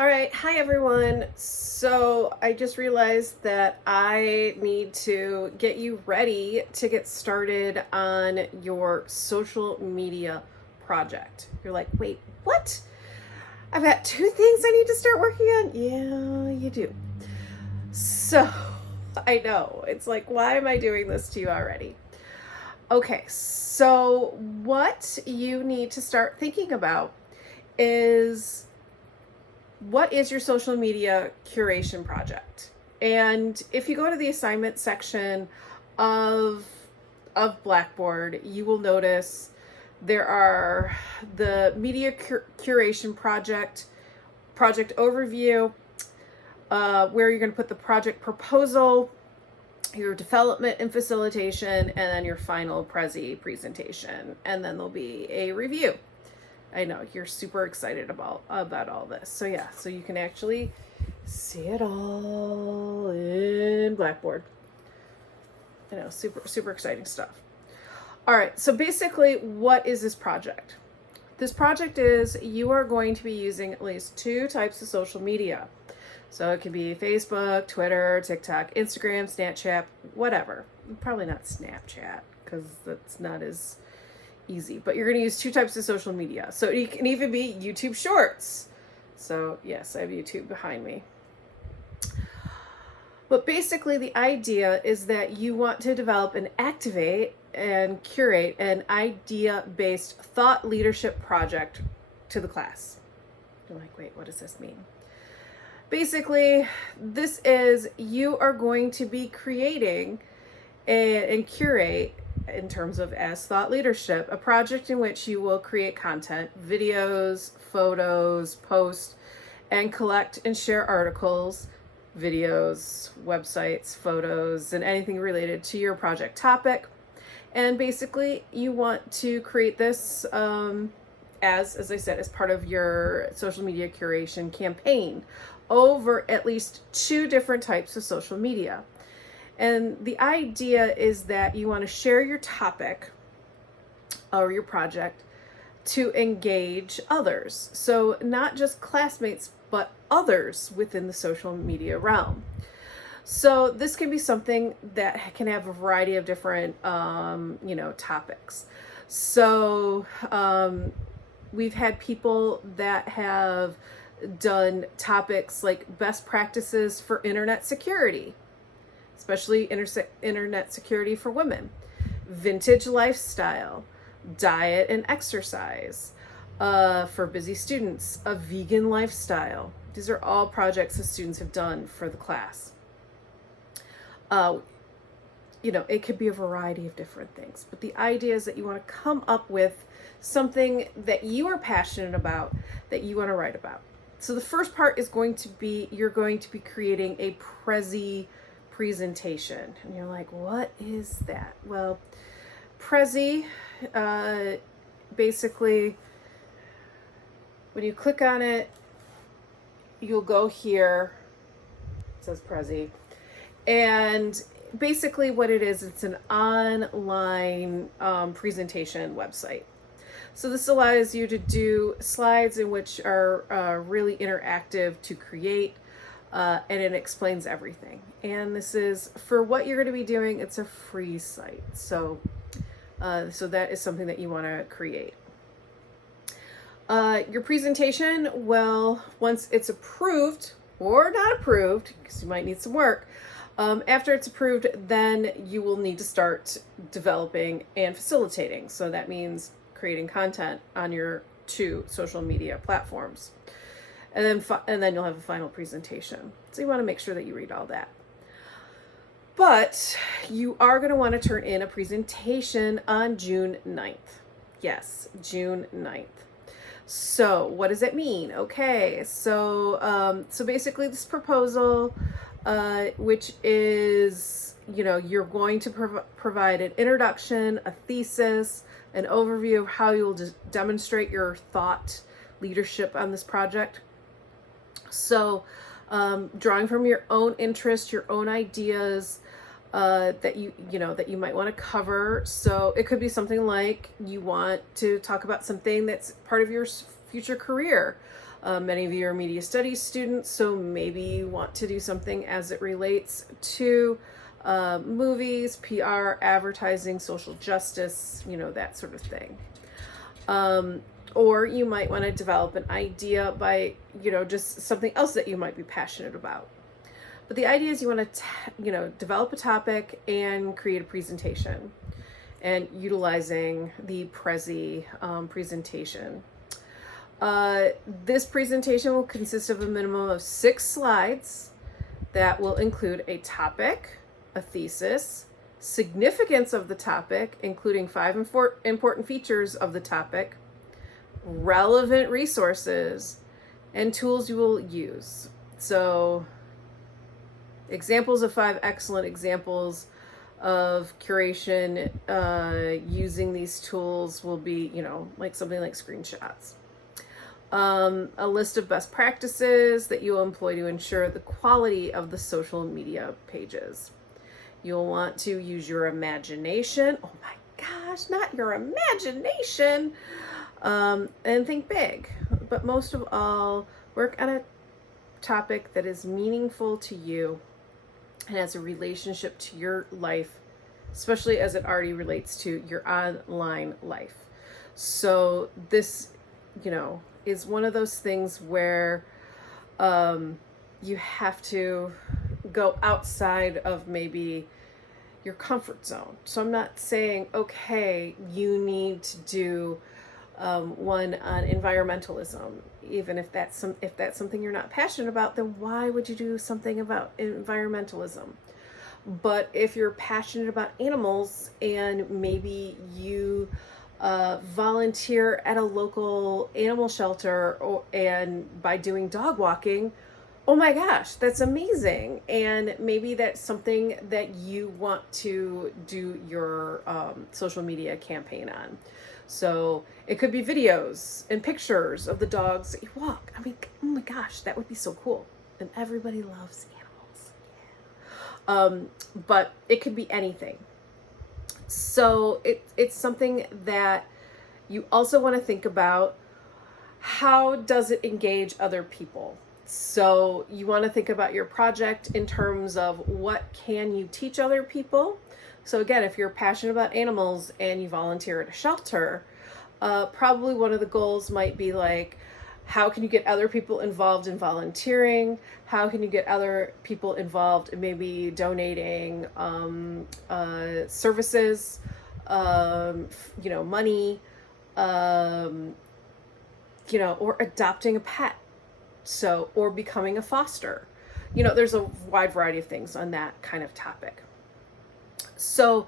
All right, hi everyone. So I just realized that I need to get you ready to get started on your social media project. You're like, wait, what? I've got two things I need to start working on? Yeah, you do. So I know, it's like, why am I doing this to you already? Okay, so what you need to start thinking about is what is your social media curation project? And if you go to the assignment section of Blackboard, you will notice there are the media curation project overview, where you're going to put the project proposal, your development and facilitation, and then your final Prezi presentation, and then there'll be a review. I know you're super excited about all this. So yeah, so you can actually see it all in Blackboard. I know, super exciting stuff. All right, so basically, what is this project? This project is you are going to be using at least two types of social media. So it can be Facebook, Twitter, TikTok, Instagram, Snapchat, whatever. Probably not Snapchat because that's not as easy, but you're going to use two types of social media. So it can even be YouTube Shorts. So yes, I have YouTube behind me. But basically the idea is that you want to develop and activate and curate an idea-based thought leadership project to the class. You're like, wait, what does this mean? Basically, this is you are going to be creating and curate, in terms of as thought leadership, a project in which you will create content, videos, photos, posts, and collect and share articles, videos, websites, photos, and anything related to your project topic. And basically, you want to create this as I said, as part of your social media curation campaign over at least two different types of social media. And the idea is that you want to share your topic or your project to engage others. So not just classmates, but others within the social media realm. So this can be something that can have a variety of different, topics. So we've had people that have done topics like best practices for internet security, especially internet security for women, vintage lifestyle, diet and exercise, for busy students, a vegan lifestyle. These are all projects the students have done for the class. It could be a variety of different things, but the idea is that you want to come up with something that you are passionate about, that you want to write about. So the first part is going to be, you're going to be creating a Prezi presentation. And you're like, what is that? Well, Prezi, basically, when you click on it, you'll go here. It says Prezi. And basically what it is, it's an online presentation website. So this allows you to do slides in which are really interactive to create, and it explains everything. And this is, for what you're going to be doing, it's a free site. So that is something that you want to create. Your presentation, well, once it's approved or not approved, because you might need some work, after it's approved, then you will need to start developing and facilitating. So that means creating content on your two social media platforms. And then you'll have a final presentation. So you want to make sure that you read all that. But you are going to want to turn in a presentation on June 9th. Yes, June 9th. So what does it mean? Okay, so basically this proposal, which is, you're going to provide an introduction, a thesis, an overview of how you'll demonstrate your thought leadership on this project. So drawing from your own interest, your own ideas, that you might want to cover. So it could be something like you want to talk about something that's part of your future career. Many of you are media studies students, so maybe you want to do something as it relates to movies, PR, advertising, social justice, that sort of thing. Or you might want to develop an idea by, just something else that you might be passionate about. But the idea is you want to, develop a topic and create a presentation, and utilizing the Prezi presentation. This presentation will consist of a minimum of 6 slides that will include a topic, a thesis, significance of the topic, including 5 important features of the topic, relevant resources, and tools you will use. So, examples of 5 excellent examples of curation using these tools will be, like something like screenshots. A list of best practices that you will employ to ensure the quality of the social media pages. You'll want to use your imagination. Oh my gosh, not your imagination. And think big. But most of all, work on a topic that is meaningful to you and has a relationship to your life, especially as it already relates to your online life. So this, is one of those things where you have to go outside of maybe your comfort zone. So I'm not saying, okay, you need to do one on environmentalism. Even if that's something you're not passionate about, then why would you do something about environmentalism? But if you're passionate about animals and maybe you volunteer at a local animal shelter, and by doing dog walking, oh my gosh, that's amazing. And maybe that's something that you want to do your social media campaign on. So it could be videos and pictures of the dogs that you walk. I mean, oh my gosh, that would be so cool. And everybody loves animals. Yeah. But it could be anything. So it's something that you also want to think about. How does it engage other people? So you want to think about your project in terms of what can you teach other people. So again, if you're passionate about animals and you volunteer at a shelter, probably one of the goals might be like, how can you get other people involved in volunteering? How can you get other people involved in maybe donating services, money, or adopting a pet. So, or becoming a foster. There's a wide variety of things on that kind of topic. So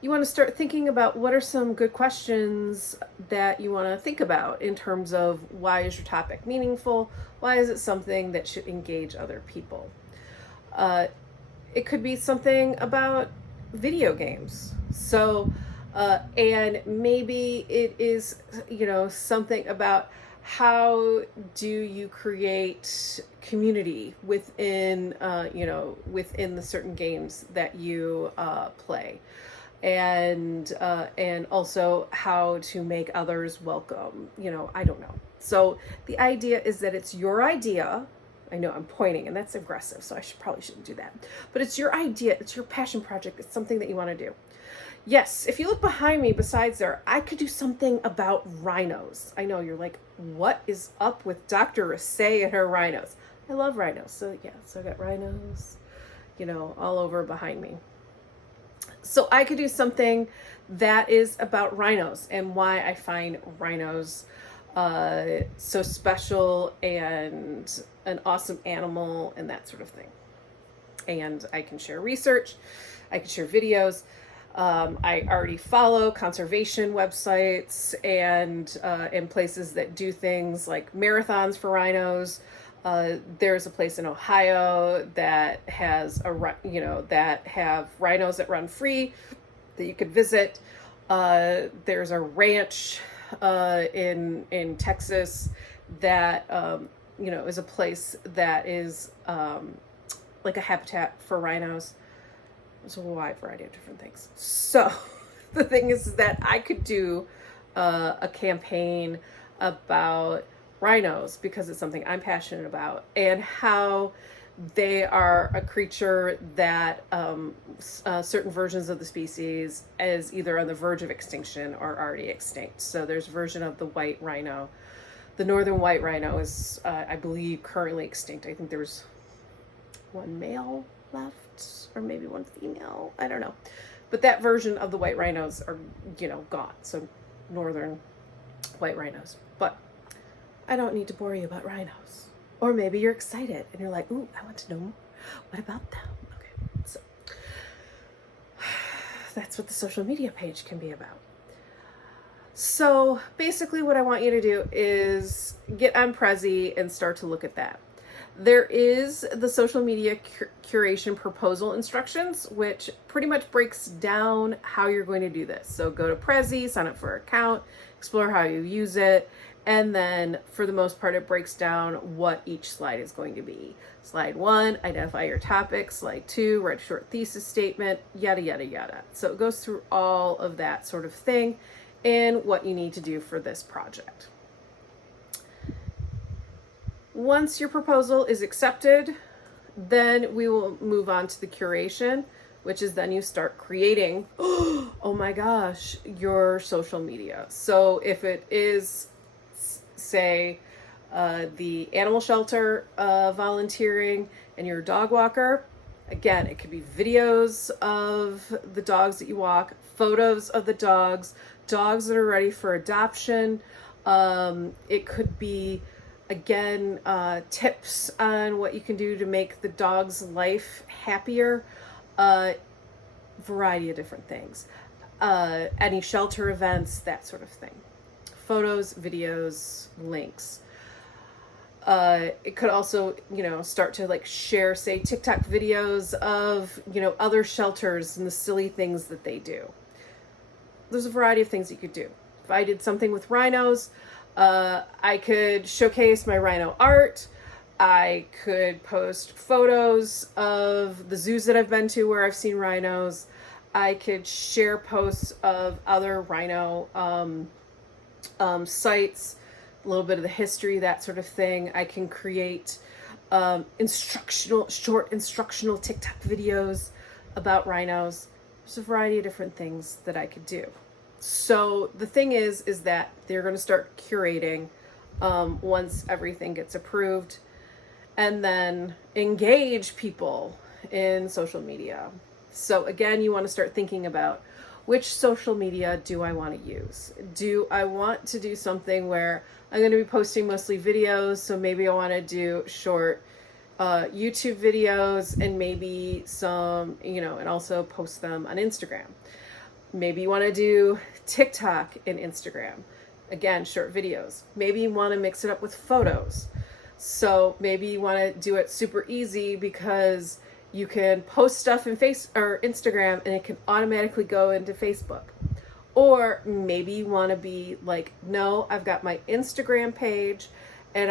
you want to start thinking about what are some good questions that you want to think about in terms of why is your topic meaningful? Why is it something that should engage other people? It could be something about video games. So, and maybe it is, something about how do you create community within, within the certain games that you play, and also how to make others welcome. I don't know. So the idea is that it's your idea. I know I'm pointing, and that's aggressive, so I probably shouldn't do that. But it's your idea. It's your passion project. It's something that you want to do. Yes, if you look behind me, besides there, I could do something about rhinos. I know you're like, what is up with Dr. Rasay and her rhinos? I love rhinos. So yeah, so I got rhinos, all over behind me. So I could do something that is about rhinos and why I find rhinos so special and an awesome animal and that sort of thing. And I can share research. I can share videos. I already follow conservation websites and places that do things like marathons for rhinos. There's a place in Ohio that has that have rhinos that run free that you could visit. There's a ranch in Texas that is a place that is like a habitat for rhinos. There's a wide variety of different things. So the thing is that I could do a campaign about rhinos because it's something I'm passionate about, and how they are a creature that certain versions of the species is either on the verge of extinction or already extinct. So there's a version of the white rhino. The northern white rhino is, I believe, currently extinct. I think there's one male left, or maybe one female. I don't know. But that version of the white rhinos are, gone. So northern white rhinos. But I don't need to bore you about rhinos. Or maybe you're excited and you're like, ooh, I want to know more. What about them? Okay, so that's what the social media page can be about. So basically what I want you to do is get on Prezi and start to look at that. There is the social media curation proposal instructions, which pretty much breaks down how you're going to do this. So go to Prezi, sign up for an account, explore how you use it, and then for the most part, it breaks down what each slide is going to be. Slide 1, identify your topic. Slide 2, write a short thesis statement, yada, yada, yada. So it goes through all of that sort of thing and what you need to do for this project. Once your proposal is accepted, then we will move on to the curation, which is then you start creating, oh my gosh, your social media. So if it is, say, the animal shelter volunteering and you're a dog walker, again, it could be videos of the dogs that you walk, photos of the dogs that are ready for adoption. It could be, again, tips on what you can do to make the dog's life happier. Variety of different things. Any shelter events, that sort of thing. Photos, videos, links. It could also, start to share, say, TikTok videos of, other shelters and the silly things that they do. There's a variety of things you could do. If I did something with rhinos, I could showcase my rhino art. I could post photos of the zoos that I've been to where I've seen rhinos. I could share posts of other rhino sites, a little bit of the history, that sort of thing. I can create short instructional TikTok videos about rhinos. There's a variety of different things that I could do. So the thing is that they're going to start curating once everything gets approved, and then engage people in social media. So again, you want to start thinking about, which social media do I want to use? Do I want to do something where I'm going to be posting mostly videos? So maybe I want to do short YouTube videos and maybe some, and also post them on Instagram. Maybe you want to do TikTok and Instagram. Again, short videos. Maybe you want to mix it up with photos. So maybe you want to do it super easy because you can post stuff in Instagram and it can automatically go into Facebook. Or maybe you want to be like, no, I've got my Instagram page and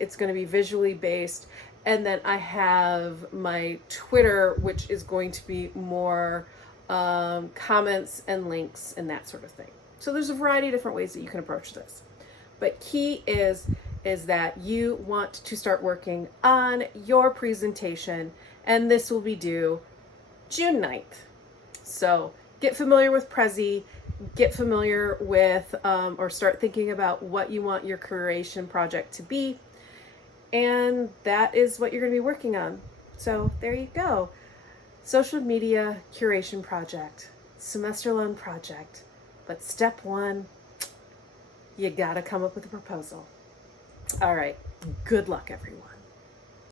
it's going to be visually based. And then I have my Twitter, which is going to be more comments and links and that sort of thing. So there's a variety of different ways that you can approach this. But key is that you want to start working on your presentation, and this will be due June 9th. So get familiar with Prezi, get familiar with, or start thinking about what you want your curation project to be. And that is what you're going to be working on. So there you go. Social media curation project, semester-long project. But step 1, you got to come up with a proposal. All right. Good luck, everyone.